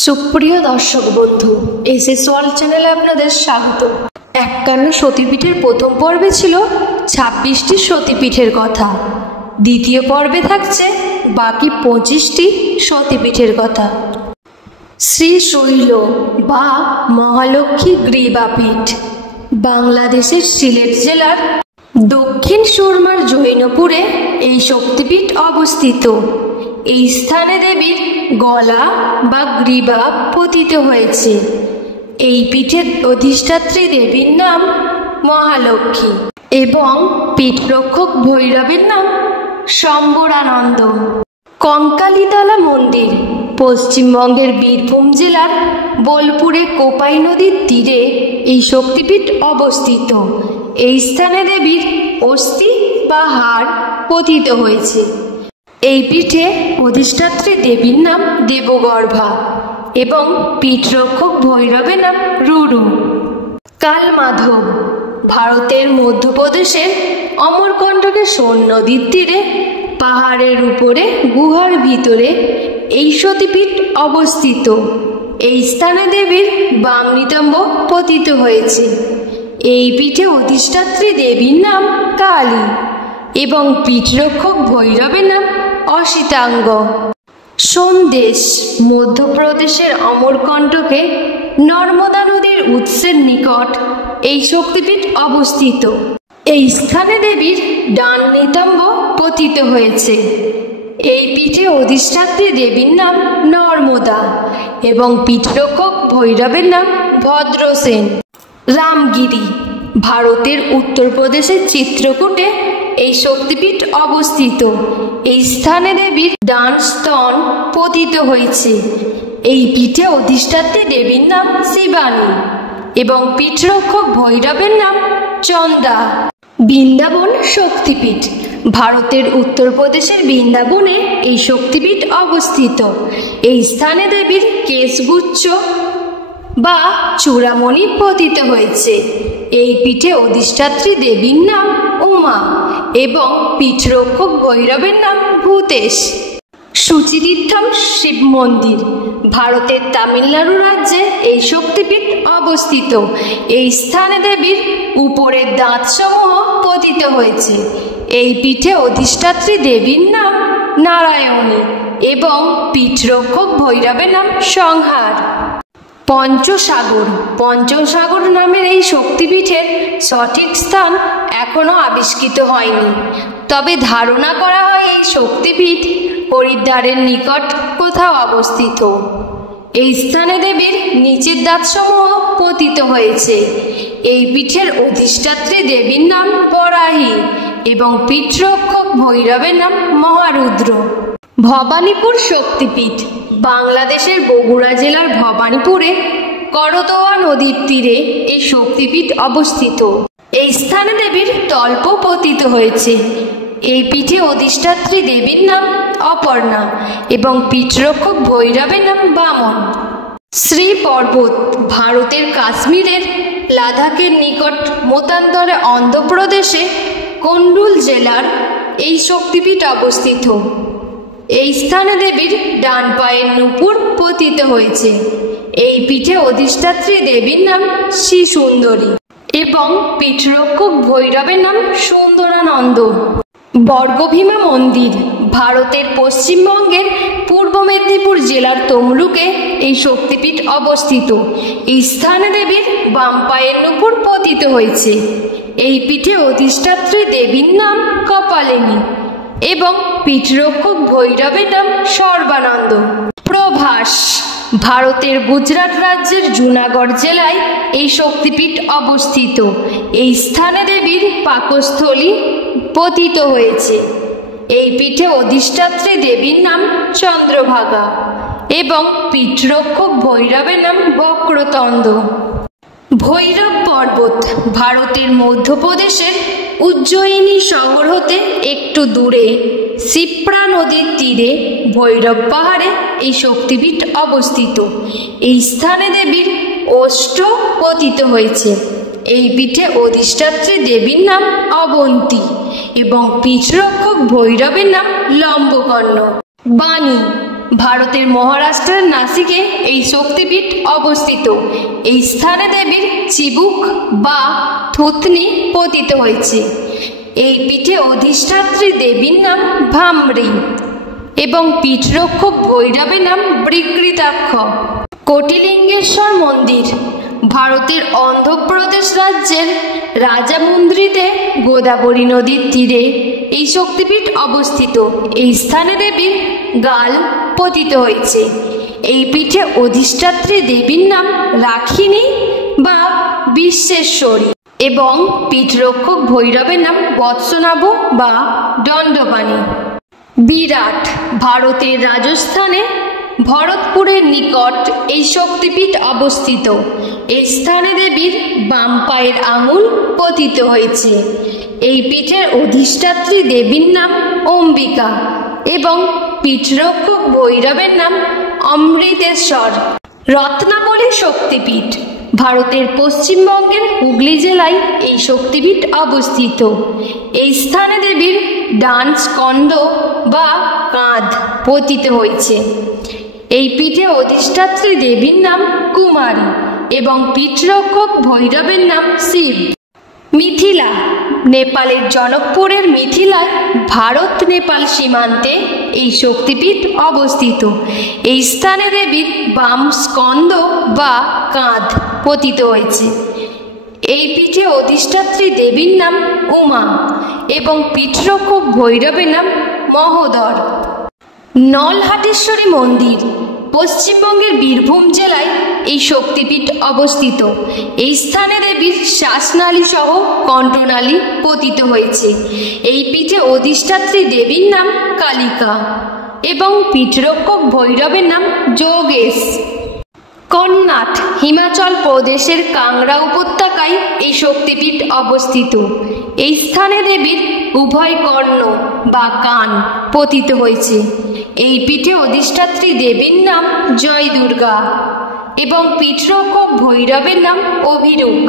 সুপ্রিয় দর্শক বন্ধু, এসএস ওয়ার্ল্ড চ্যানেলে আপনাদের স্বাগত। 51 সতীপীঠের প্রথম পর্বে ছিল 26টি সতীপীঠের কথা। দ্বিতীয় পর্বে থাকছে বাকি 25টি সতীপীঠের কথা। শ্রীশৈল বা মহালক্ষ্মী গ্রীবাপীঠ বাংলাদেশের সিলেট জেলার দক্ষিণ সুরমার জৈনপুরে এই শক্তিপীঠ অবস্থিত। এই স্থানে দেবীর গলা বা গ্রীবা পতিত হয়েছে। এই পীঠের অধিষ্ঠাত্রী দেবীর নাম মহালক্ষ্মী এবং পীঠরক্ষক ভৈরবের নাম শম্বরানন্দ। কঙ্কালীতলা মন্দির পশ্চিমবঙ্গের বীরভূম জেলার বোলপুরে কোপাই নদীর তীরে এই শক্তিপীঠ অবস্থিত। এই স্থানে দেবীর অস্থি বা হাড় পতিত হয়েছে। এই পীঠে অধিষ্ঠাত্রী দেবীর নাম দেবগর্ভা এবং পীঠরক্ষক ভৈরবের নাম রুরু। কালমাধব ভারতের মধ্যপ্রদেশের অমরকণ্টকের সোন নদীর তীরে পাহাড়ের উপরে গুহার ভিতরে এই সতীপীঠ অবস্থিত। এই স্থানে দেবীর বাম নিতম্ব পতিত হয়েছে। এই পীঠে অধিষ্ঠাত্রী দেবীর নাম কালী এবং পীঠরক্ষক ভৈরবের নাম অসিতাঙ্গ। সন্দেশ মধ্যপ্রদেশের অমরকণ্টকে নর্মদা নদীর উৎসের নিকট এই শক্তিপীঠ অবস্থিত। এই স্থানে দেবীর ডান নিতম্ব পতিত হয়েছে। এই পীঠে অধিষ্ঠাত্রী দেবীর নাম নর্মদা এবং পীঠরক্ষক ভৈরবের নাম ভদ্রসেন। রামগিরি ভারতের উত্তরপ্রদেশের চিত্রকূটে এই শক্তিপীঠ অবস্থিত। এই স্থানে দেবীর ডান স্তন পতিত হয়েছে। এই পীঠে অধিষ্ঠাত্রী দেবীর নাম শিবানী এবং পীঠরক্ষক ভৈরবের নাম চন্দা। বৃন্দাবন শক্তিপীঠ ভারতের উত্তরপ্রদেশের বৃন্দাবনে এই শক্তিপীঠ অবস্থিত। এই স্থানে দেবীর কেশগুচ্ছ বা চূড়ামণি পতিত হয়েছে। এই পীঠে অধিষ্ঠাত্রী দেবীর নাম উমা এবং পীঠরক্ষক ভৈরবের নাম ভূতেশ। সুচিতীর্থম শিব মন্দির ভারতের তামিলনাড়ু রাজ্যে এই শক্তিপীঠ অবস্থিত। এই স্থানে দেবীর উপরের দাঁতসমূহ পতিত হয়েছে। এই পীঠে অধিষ্ঠাত্রী দেবীর নাম নারায়ণী এবং পীঠরক্ষক ভৈরবের নাম সংহার। পঞ্চসাগর নামের এই শক্তিপীঠের সঠিক স্থান এখনো আবিষ্কৃত হয়নি, তবে ধারণা করা হয় এই শক্তিপীঠ হরিদ্বারের নিকট কোথাও অবস্থিত। এই স্থানে দেবীর নিচের দাঁতসমূহ পতিত হয়েছে। এই পীঠের অধিষ্ঠাত্রী দেবীর নাম বরাহী এবং পীঠরক্ষক ভৈরবের নাম মহারুদ্র। ভবানীপুর শক্তিপীঠ বাংলাদেশের বগুড়া জেলার ভবানীপুরে করতোয়া নদীর তীরে এই শক্তিপীঠ অবস্থিত। এই স্থানে দেবীর তল্প পতিত হয়েছে। এই পীঠে অধিষ্ঠাত্রী দেবীর নাম অপর্ণা এবং পীঠরক্ষক ভৈরবের নাম বামন। শ্রী পর্বত ভারতের কাশ্মীরের লাদাখের নিকট মতান্তরে অন্ধ্রপ্রদেশে কন্ডুল জেলার এই শক্তিপীঠ অবস্থিত। এই স্থানে দেবীর ডান পায়ের নূপুর পতিত হয়েছে। এই পীঠে অধিষ্ঠাত্রী দেবীর নাম শ্রী সুন্দরী এবং পীঠরক্ষক ভৈরবের নাম সুন্দরানন্দ। বর্গভীমা মন্দির ভারতের পশ্চিমবঙ্গের পূর্ব মেদিনীপুর জেলার তমলুকে এই শক্তিপীঠ অবস্থিত। এই স্থানে দেবীর বাম পায়ের নূপুর পতিত হয়েছে। এই পীঠে অধিষ্ঠাত্রী দেবীর নাম কপালিনী এবং পীঠরক্ষক ভৈরবের নাম সর্বানন্দ। প্রভাস ভারতের গুজরাট রাজ্যের জুনাগড় জেলায় এই শক্তিপীঠ অবস্থিত। এই স্থানে দেবীর পাকস্থলী পতিত হয়েছে। এই পীঠে অধিষ্ঠাত্রী দেবীর নাম চন্দ্রভাগা এবং পীঠরক্ষক ভৈরবের নাম বক্রতন্দ। ভৈরব পর্বত ভারতের মধ্যপ্রদেশের উজ্জয়িনী শহর হতে একটু দূরে শিপ্রা নদীর তীরে ভৈরব পাহাড়ে এই শক্তিপীঠ অবস্থিত। এই স্থানে দেবীর ওষ্ঠ পতিত হয়েছে। এই পীঠে অধিষ্ঠাত্রী দেবীর নাম অবন্তী এবং পীঠরক্ষক ভৈরবের নাম লম্বকর্ণ। বাণী ভারতের মহারাষ্ট্রের নাসিকে এই শক্তিপীঠ অবস্থিত। এই স্থানে দেবীর চিবুক বা থুতনি পতিত হয়েছে। এই পীঠে অধিষ্ঠাত্রী দেবীর নাম ভামরী এবং পীঠরক্ষক ভৈরবের নাম বিকৃতাক্ষ। কোটিলিঙ্গেশ্বর মন্দির ভারতের অন্ধ্রপ্রদেশ রাজ্যের রাজামুন্দ্রিতে গোদাবরী নদীর তীরে এই শক্তিপীঠ অবস্থিত। এই স্থানে দেবীর গাল পতিত হয়েছে। এই পীঠে অধিষ্ঠাত্রী দেবীর নাম রাখিনী বা বিশ্বেশ্বরী এবং পীঠরক্ষক ভৈরবের নাম বৎসনাভ বা দণ্ডপাণি। বিরাট ভারতের রাজস্থানে ভরতপুরের নিকট এই শক্তিপীঠ অবস্থিত। এই স্থানে দেবীর বাম পায়ের আঙুল পতিত হয়েছে। এই পীঠের অধিষ্ঠাত্রী দেবীর নাম অম্বিকা এবং পীঠরক্ষক ভৈরবের নাম অমৃতেশ্বর। রত্নাবলী শক্তিপীঠ ভারতের পশ্চিমবঙ্গের হুগলি জেলায় এই শক্তিপীঠ অবস্থিত। এই স্থানে দেবীর ডান স্কন্দ বা কাঁধ পতিত হয়েছে। এই পীঠে অধিষ্ঠাত্রী দেবীর নাম কুমারী এবং পীঠরক্ষক ভৈরবের নাম শিব। মিথিলা নেপালের জনকপুরের মিথিলায় ভারত নেপাল সীমান্তে এই শক্তিপীঠ অবস্থিত। এই স্থানে দেবীর বাম স্কন্দ বা কাঁধ পতিত হয়েছে। এই পীঠে অধিষ্ঠাত্রী দেবীর নাম উমা এবং পীঠরক্ষক ভৈরবের নাম মহোদর। নলহাটেশ্বরী মন্দির পশ্চিমবঙ্গের বীরভূম জেলায় এই শক্তিপীঠ অবস্থিত। এই স্থানে দেবীর শ্বাসনালী সহ কণ্ঠনালী পতিত হয়েছে। এই পীঠে অধিষ্ঠাত্রী দেবীর নাম কালিকা এবং পীঠরক্ষক ভৈরবের নাম যোগেশ। কর্নাট হিমাচল প্রদেশের কাংড়া উপত্যকায় এই শক্তিপীঠ অবস্থিত। এই স্থানে দেবীর উভয় কর্ণ বা কান পতিত হয়েছে। এই পীঠে অধিষ্ঠাত্রী দেবীর নাম জয় দুর্গা এবং পীঠরক্ষক ভৈরবের নাম অভিরূপ।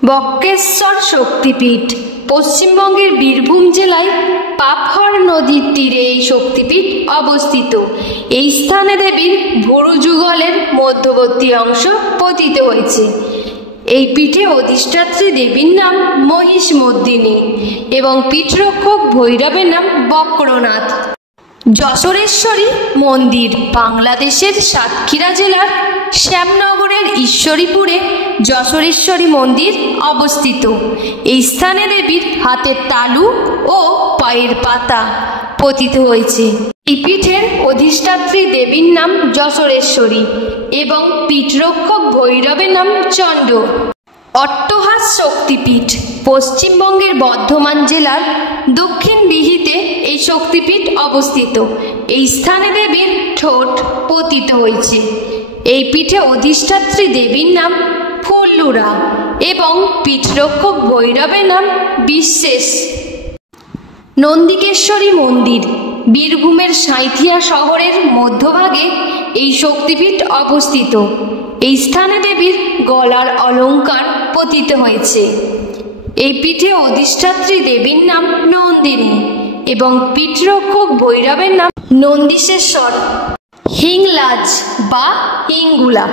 বক্রেশ্বর শক্তিপীঠ পশ্চিমবঙ্গের বীরভূম জেলায় পাপহর নদীর তীরে এই শক্তিপীঠ অবস্থিত। এই স্থানে দেবীর ভুরু যুগলের মধ্যবর্তী অংশ পতিত হয়েছে। এই পীঠে অধিষ্ঠাত্রী দেবীর নাম মহিষমর্দিনী এবং পীঠরক্ষক ভৈরবের নাম বক্রনাথ। যশোরেশ্বরী মন্দির বাংলাদেশের সাতক্ষীরা জেলার শ্যামনগরের ঈশ্বরীপুরে যশোরেশ্বরী মন্দির অবস্থিত। এই স্থানে দেবীর হাতের তালু ও পায়ের পাতা পতিত হয়েছে। এই পীঠের অধিষ্ঠাত্রী দেবীর নাম যশোরেশ্বরী এবং পীঠরক্ষক ভৈরবের নাম চণ্ড। অট্টহাস শক্তিপীঠ পশ্চিমবঙ্গের বর্ধমান জেলার দক্ষিণ বিহিতে এই শক্তিপীঠ অবস্থিত। এই স্থানে দেবীর ঠোঁট পতিত হয়েছে। এই পীঠে অধিষ্ঠাত্রী দেবীর নাম ফুল্লুরা এবং পীঠরক্ষক ভৈরবের নাম বিশ্বেশ। নন্দিকেশ্বরী মন্দির বীরভূমের সাঁইথিয়া শহরের মধ্যভাগে এই শক্তিপীঠ অবস্থিত। এই স্থানে দেবীর গলার অলঙ্কার পতিত হয়েছে। এই পীঠে অধিষ্ঠাত্রী দেবীর নাম নন্দিনী এবং পীঠরক্ষক ভৈরবের নাম নন্দীশেশ্বর। হিংলাজ বা হিঙ্গুলা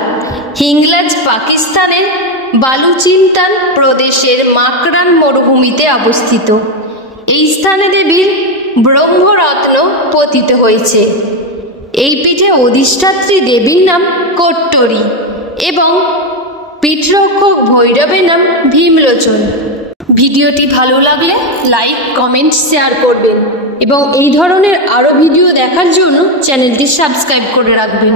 হিংলাজ পাকিস্তানের বালুচিস্তান প্রদেশের মাকরান মরুভূমিতে অবস্থিত। এই স্থানে দেবীর ব্রহ্মরত্ন পতিত হয়েছে। এই পীঠে অধিষ্ঠাত্রী দেবীর নাম কট্টরী এবং পীঠরক্ষক ভৈরবের নাম ভীমলোচন। ভিডিওটি ভালো লাগলে লাইক, কমেন্ট, শেয়ার করবেন এবং এই ধরনের আরও ভিডিও দেখার জন্য চ্যানেলটি সাবস্ক্রাইব করে রাখবেন।